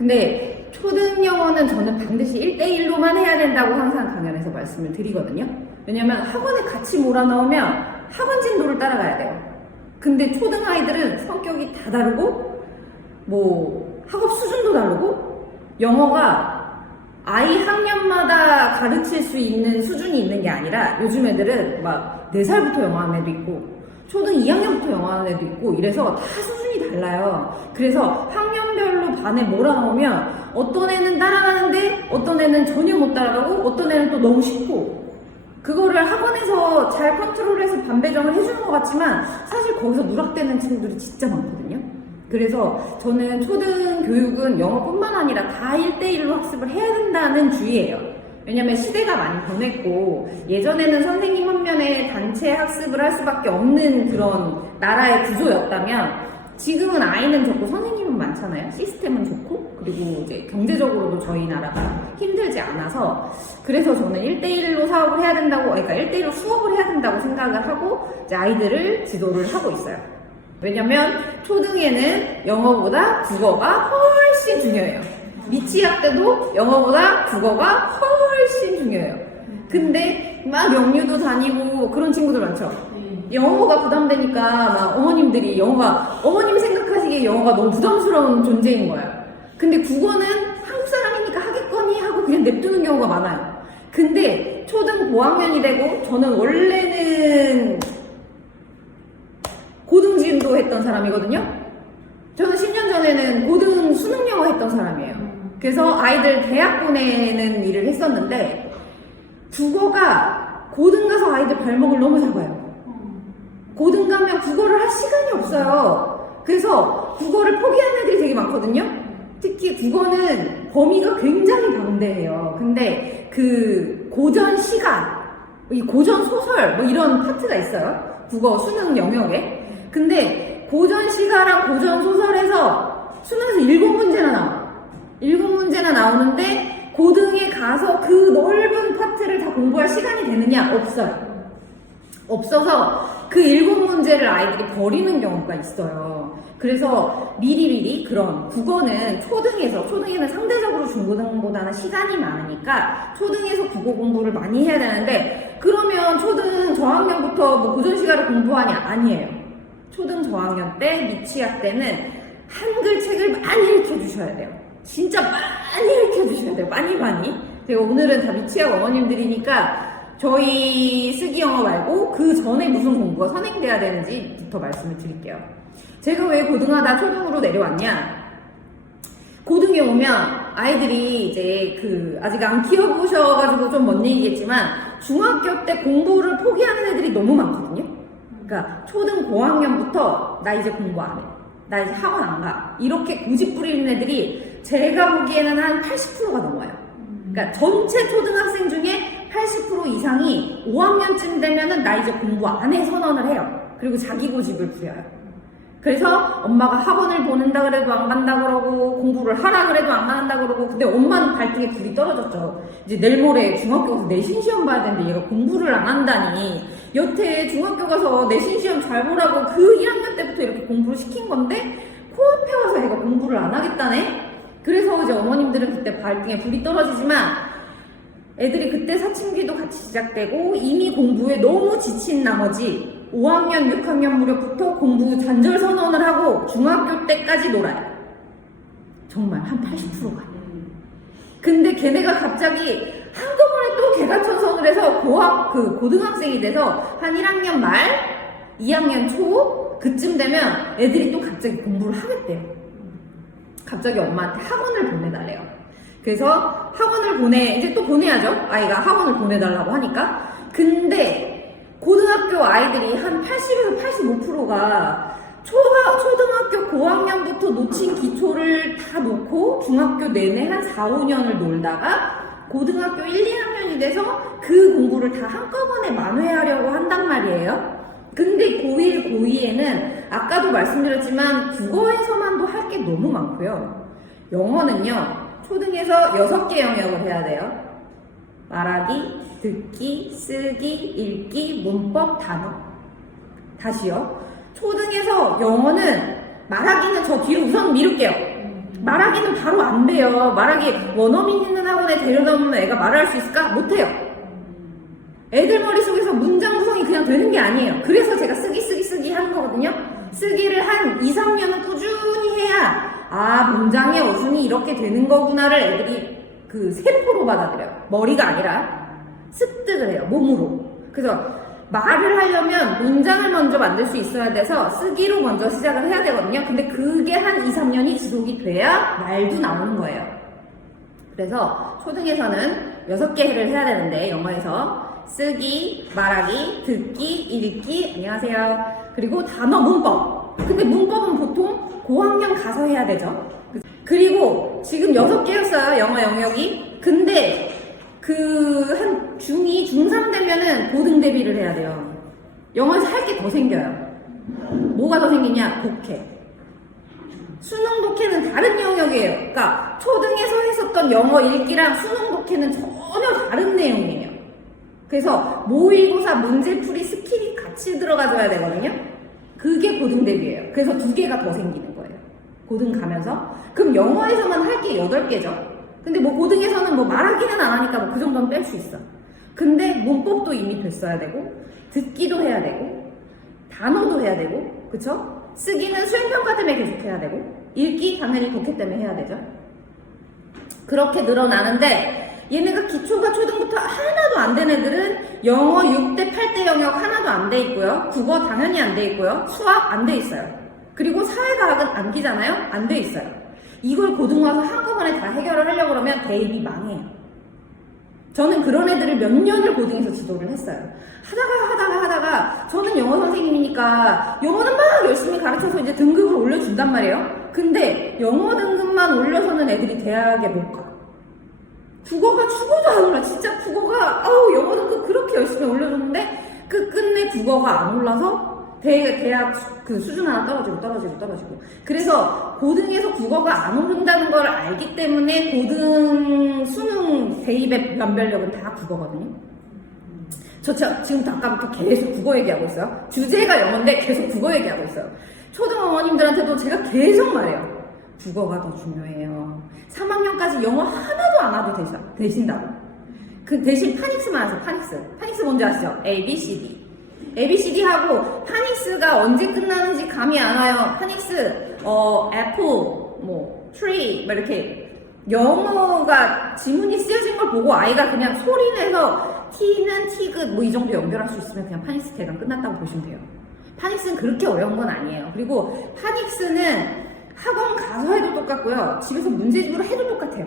근데 초등 영어는 저는 반드시 1대1로만 해야 된다고 항상 강연에서 말씀을 드리거든요. 왜냐면 학원에 같이 몰아넣으면 학원 진도를 따라가야 돼요. 근데 초등 아이들은 성격이 다 다르고 뭐 학업 수준도 다르고 영어가 아이 학년마다 가르칠 수 있는 수준이 있는 게 아니라 요즘 애들은 막 4살부터 영어 하는 애도 있고 초등 2학년부터 영어 하는 애도 있고 이래서 다 수준이 달라요. 그래서 학년별로 반에 몰아넣으면 어떤 애는 따라가는데 어떤 애는 전혀 못 따라가고 어떤 애는 또 너무 쉽고 그거를 학원에서 잘 컨트롤해서 반배정을 해주는 것 같지만 사실 거기서 누락되는 친구들이 진짜 많거든요. 그래서 저는 초등 교육은 영어뿐만 아니라 다 1대1로 학습을 해야 된다는 주의예요. 왜냐면 시대가 많이 변했고 예전에는 선생님 한 면에 단체 학습을 할 수밖에 없는 그런 나라의 구조였다면 지금은 아이는 적고 선생님은 많잖아요. 시스템은 좋고 그리고 이제 경제적으로도 저희 나라가 힘들지 않아서 그래서 저는 1대1로 사업을 해야 된다고 그러니까 1대1로 수업을 해야 된다고 생각을 하고 이제 아이들을 지도를 하고 있어요. 왜냐면 초등에는 영어보다 국어가 훨씬 중요해요. 미취학 때도 영어보다 국어가 훨씬 중요해요. 근데 막 영유도 다니고 그런 친구들 많죠. 영어가 부담되니까 막 어머님들이 어머님 생각하시기에 영어가 너무 부담스러운 존재인 거야. 근데 국어는 한국 사람이니까 하겠거니 하고 그냥 냅두는 경우가 많아요. 근데 초등 고학년이 되고 저는 원래는 고등지음도 했던 사람이거든요. 저는 10년 전에는 고등 수능 영어 했던 사람이에요. 그래서 아이들 대학 보내는 일을 했었는데 국어가 고등 가서 아이들 발목을 너무 잡아요. 고등 가면 국어를 할 시간이 없어요. 그래서 국어를 포기하는 애들이 되게 많거든요. 특히 국어는 범위가 굉장히 방대해요. 근데 그 고전 시간, 이 고전 소설 뭐 이런 파트가 있어요. 국어 수능 영역에. 근데 고전 시가랑 고전 소설에서 수능에서 7문제나 나와. 7문제나 나오는데 고등에 가서 그 넓은 파트를 다 공부할 시간이 되느냐? 없어요. 없어서 그 7문제를 아이들이 버리는 경우가 있어요. 그래서 미리미리 그런 국어는 초등에는 상대적으로 중고등보다는 시간이 많으니까 초등에서 국어 공부를 많이 해야 되는데 그러면 초등 저학년부터 뭐 고전 시가를 공부하냐? 아니에요. 초등 저학년 때, 미취학 때는 한글 책을 많이 읽혀주셔야 돼요. 진짜 많이 읽혀주셔야 돼요. 많이. 제가 오늘은 다 미취학 어머님들이니까 저희 쓰기 영어 말고 그 전에 무슨 공부가 선행돼야 되는지부터 말씀을 드릴게요. 제가 왜 고등하다 초등으로 내려왔냐? 고등에 오면 아이들이 이제 아직 안 키워보셔가지고 좀 먼 얘기겠지만 중학교 때 공부를 포기하는 애들이 너무 많거든요. 그러니까 초등 고학년부터 나 이제 공부 안 해. 나 이제 학원 안 가. 이렇게 고집 부리는 애들이 제가 보기에는 한 80%가 넘어요. 그러니까 전체 초등학생 중에 80% 이상이 5학년쯤 되면은 나 이제 공부 안 해 선언을 해요. 그리고 자기 고집을 부려요. 그래서 엄마가 학원을 보낸다 그래도 안 간다 그러고 공부를 하라 그래도 안 간다 그러고 근데 엄마는 발등에 불이 떨어졌죠. 이제 내일 모레 중학교 가서 내신 시험 봐야 되는데 얘가 공부를 안 한다니 여태 중학교 가서 내신 시험 잘 보라고 그 1학년 때부터 이렇게 공부를 시킨 건데 코앞에 와서 얘가 공부를 안 하겠다네. 그래서 이제 어머님들은 그때 발등에 불이 떨어지지만 애들이 그때 사춘기도 같이 시작되고 이미 공부에 너무 지친 나머지 5학년, 6학년 무렵부터 공부 단절 선언을 하고 중학교 때까지 놀아요. 정말 한 80%가. 근데 걔네가 갑자기 한꺼번에 또 개가천선을 해서 고등학생이 돼서 한 1학년 말, 2학년 초 그쯤 되면 애들이 또 갑자기 공부를 하겠대요. 갑자기 엄마한테 학원을 보내달래요. 그래서 학원을 이제 또 보내야죠. 아이가 학원을 보내달라고 하니까. 근데 고등학교 아이들이 한 80에서 85%가 초등학교 고학년부터 놓친 기초를 다 놓고 중학교 내내 한 4, 5년을 놀다가 고등학교 1, 2학년이 돼서 그 공부를 다 한꺼번에 만회하려고 한단 말이에요. 근데 고1, 고2에는 아까도 말씀드렸지만 국어에서만도 할 게 너무 많고요. 영어는요. 초등에서 6개 영역을 해야 돼요. 말하기, 듣기, 쓰기, 읽기, 문법, 단어. 다시요. 초등에서 영어는 말하기는 저 뒤로 우선 미룰게요. 말하기는 바로 안 돼요. 말하기 원어민 있는 학원에 데려다 놓으면 애가 말을 할 수 있을까? 못해요. 애들 머릿속에서 문장 구성이 그냥 되는 게 아니에요. 그래서 제가 쓰기 하는 거거든요. 쓰기를 한 2, 3년은 꾸준히 해야 문장의 어순이 이렇게 되는 거구나를 애들이 그 세포로 받아들여요. 머리가 아니라 습득을 해요. 몸으로. 그래서 말을 하려면 문장을 먼저 만들 수 있어야 돼서 쓰기로 먼저 시작을 해야 되거든요. 근데 그게 한 2, 3년이 지속이 돼야 말도 나오는 거예요. 그래서 초등에서는 6개를 해야 되는데 영어에서 쓰기, 말하기, 듣기, 읽기, 안녕하세요. 그리고 단어 문법. 근데 문법은 보통 고학년 가서 해야 되죠. 그리고 지금 6개였어요. 영어 영역이. 근데 한 중2, 중3 되면은 고등 대비를 해야 돼요. 영어에서 할 게 더 생겨요. 뭐가 더 생기냐? 독해. 수능 독해는 다른 영역이에요. 그러니까 초등에서 했었던 영어 읽기랑 수능 독해는 전혀 다른 내용이에요. 그래서 모의고사 문제풀이 스킬이 같이 들어가줘야 되거든요. 그게 고등 대비예요. 그래서 2개가 더 생기는 거예요. 고등 가면서. 그럼 영어에서만 할 게 8개죠. 근데 뭐 고등에서는 뭐 말하기는 안 하니까 뭐 그 정도는 뺄 수 있어. 근데 문법도 이미 됐어야 되고, 듣기도 해야 되고, 단어도 해야 되고, 그쵸? 쓰기는 수행평가 때문에 계속 해야 되고, 읽기 당연히 독해 때문에 해야 되죠. 그렇게 늘어나는데, 얘네가 기초가 초등부터 하나도 안 된 애들은 영어 6대 8대 영역 하나도 안 돼 있고요. 국어 당연히 안 돼 있고요. 수학 안 돼 있어요. 그리고 사회과학은 암기잖아요? 안 돼 있어요. 이걸 고등 와서 한꺼번에 다 해결을 하려고 그러면 대입이 망해요. 저는 그런 애들을 몇 년을 고등에서 지도를 했어요. 하다가 저는 영어 선생님이니까 영어는 막 열심히 가르쳐서 이제 등급을 올려준단 말이에요. 근데 영어 등급만 올려서는 애들이 대학에 못 가. 국어가 죽어도 안 올라. 진짜 국어가 영어 등급 그렇게 열심히 올려줬는데 끝내 국어가 안 올라서 대학 그 수준 하나 떨어지고. 그래서 고등에서 국어가 안 오른다는 걸 알기 때문에 고등 수능 대입의 변별력은 다 국어거든요. 저 지금부터 아까부터 계속 국어 얘기하고 있어요. 주제가 영어인데 계속 국어 얘기하고 있어요. 초등 어머님들한테도 제가 계속 말해요. 국어가 더 중요해요. 3학년까지 영어 하나도 안 와도 되신다고. 그 대신 파닉스만 하세요. 파닉스 뭔지 아시죠? A, B, C, D. ABCD 하고 파닉스가 언제 끝나는지 감이 안 와요. 파닉스, apple, tree, 이렇게 영어가 지문이 쓰여진 걸 보고 아이가 그냥 소리내서 T는 T긋 이 정도 연결할 수 있으면 그냥 파닉스 대강 끝났다고 보시면 돼요. 파닉스는 그렇게 어려운 건 아니에요. 그리고 파닉스는 학원 가서 해도 똑같고요. 집에서 문제집으로 해도 똑같아요.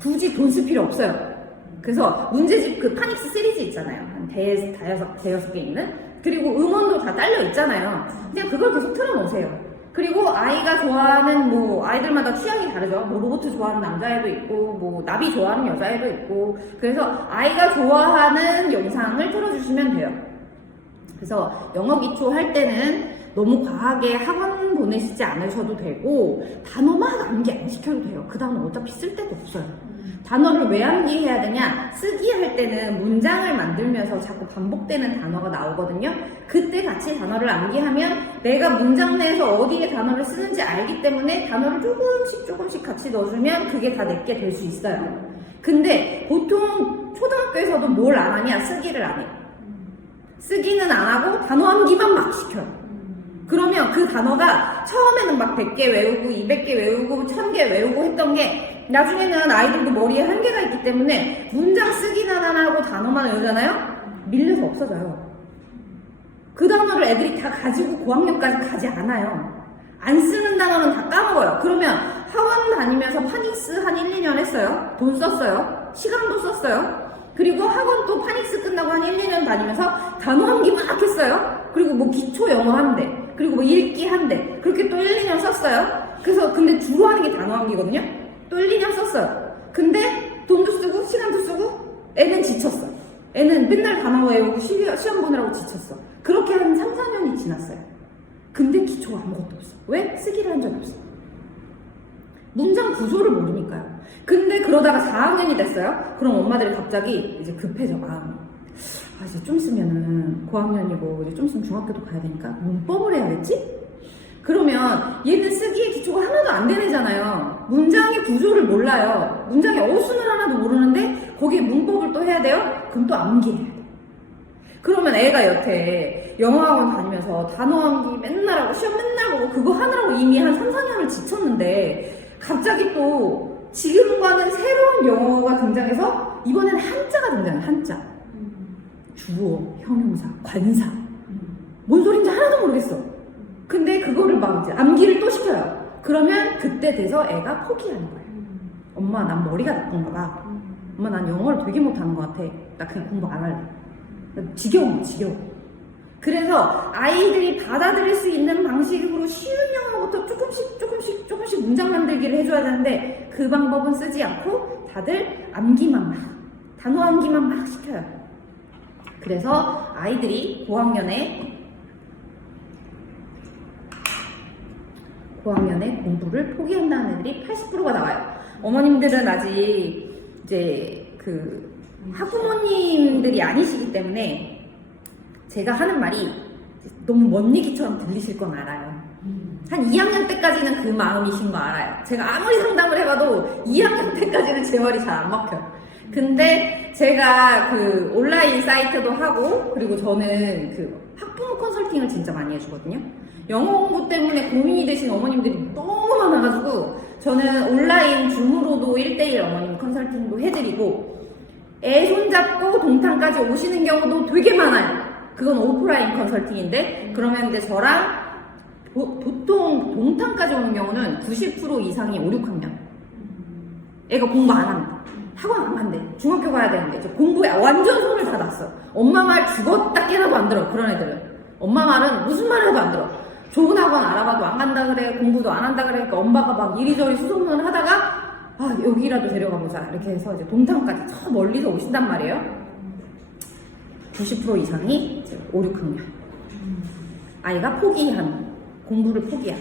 굳이 돈 쓸 필요 없어요. 그래서 문제집 그 파닉스 시리즈 있잖아요. 한 대여섯 개 있는. 그리고 음원도 다 딸려 있잖아요. 그냥 그걸 계속 틀어놓으세요. 그리고 아이가 좋아하는 아이들마다 취향이 다르죠. 로봇 좋아하는 남자애도 있고 나비 좋아하는 여자애도 있고. 그래서 아이가 좋아하는 영상을 틀어주시면 돼요. 그래서 영어 기초 할 때는 너무 과하게 학원 보내시지 않으셔도 되고 단어 막 암기 안 시켜도 돼요. 그 단어 어차피 쓸 데도 없어요. 단어를 왜 암기해야 되냐? 쓰기 할 때는 문장을 만들면서 자꾸 반복되는 단어가 나오거든요. 그때 같이 단어를 암기하면 내가 문장 내에서 어디에 단어를 쓰는지 알기 때문에 단어를 조금씩 같이 넣어주면 그게 다 내게 될 수 있어요. 근데 보통 초등학교에서도 뭘 안 하냐? 쓰기를 안 해요. 쓰기는 안 하고 단어 암기만 막 시켜요. 그러면 그 단어가 처음에는 막 100개 외우고 200개 외우고 1000개 외우고 했던 게 나중에는 아이들도 머리에 한계가 있기 때문에 문장 쓰기만 하나 하고 단어만 외우잖아요? 밀려서 없어져요. 그 단어를 애들이 다 가지고 고학년까지 가지 않아요. 안 쓰는 단어는 다 까먹어요. 그러면 학원 다니면서 파닉스 한 1, 2년 했어요. 돈 썼어요. 시간도 썼어요. 그리고 학원 또 파닉스 끝나고 한 1, 2년 다니면서 단어 암기 막 했어요. 그리고 기초 영어 한대. 그리고 읽기 한대. 그렇게 또 1, 2년 썼어요. 그래서 근데 주로 하는 게 단어 암기거든요. 또 1, 2년 썼어요. 근데 돈도 쓰고 시간도 쓰고 애는 지쳤어. 애는 맨날 단어 외우고 시험 보느라고 지쳤어. 그렇게 한 3, 4년이 지났어요. 근데 기초가 아무것도 없어. 왜? 쓰기를 한 적이 없어. 문장 구조를 모르니까요. 근데 그러다가 4학년이 됐어요. 그럼 엄마들이 갑자기 이제 급해져, 마음이. 이제 좀 있으면은 고학년이고 이제 좀 있으면 중학교도 가야 되니까 문법을 해야겠지? 그러면 얘는 쓰기에 기초가 하나도 안 되는 애잖아요. 문장의 구조를 몰라요. 문장의 어순을 하나도 모르는데 거기에 문법을 또 해야 돼요? 그럼 또 암기해야 돼요. 그러면 애가 여태 영어학원 다니면서 단어 암기 맨날 하고 시험 맨날 보고 그거 하느라고 이미 한 3, 4년을 지쳤는데 갑자기 또 지금과는 새로운 영어가 등장해서 이번에는 한자가 등장해요. 한자. 주어, 형용사, 관사. 뭔 소린지 하나도 모르겠어. 근데 그거를 막 이제 암기를 또 시켜요. 그러면 그때 돼서 애가 포기하는 거예요. 엄마, 난 머리가 나쁜가 봐. 엄마, 난 영어를 되게 못하는 것 같아. 나 그냥 공부 안 할래. 지겨워. 그래서 아이들이 받아들일 수 있는 방식으로 쉬운 영어부터 조금씩 문장 만들기를 해줘야 되는데 그 방법은 쓰지 않고 다들 암기만 막, 단어 암기만 막 시켜요. 그래서 아이들이 고학년에 공부를 포기한다는 애들이 80%가 나와요. 어머님들은 아직 이제 그 학부모님들이 아니시기 때문에 제가 하는 말이 너무 먼 얘기처럼 들리실 건 알아요. 한 2학년 때까지는 그 마음이신 거 알아요. 제가 아무리 상담을 해봐도 2학년 때까지는 제 말이 잘 안 먹혀요. 근데 제가 그 온라인 사이트도 하고 그리고 저는 그 학부모 컨설팅을 진짜 많이 해주거든요. 영어 공부 때문에 고민이 되신 어머님들이 너무 많아가지고 저는 온라인 줌으로도 1:1 어머님 컨설팅도 해드리고 애 손잡고 동탄까지 오시는 경우도 되게 많아요. 그건 오프라인 컨설팅인데 그러면 이제 저랑 보통 동탄까지 오는 경우는 90% 이상이 5, 6학년. 애가 공부 안 합니다. 학원 안 간대. 중학교 가야 되는데 이제 공부에 완전 손을 다 놨어. 엄마 말 죽었다 깨라도 안 들어. 그런 애들은. 엄마 말은 무슨 말 해도 안 들어. 좋은 학원 알아봐도 안 간다 그래. 공부도 안 한다 그래. 그러니까 엄마가 막 이리저리 수소문을 하다가 아 여기라도 데려가보자 이렇게 해서 이제 동탄까지 저 멀리서 오신단 말이에요. 90% 이상이 이제 5, 6학년 아이가 공부를 포기한.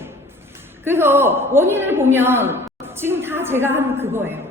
그래서 원인을 보면 지금 다 제가 하는 그거예요.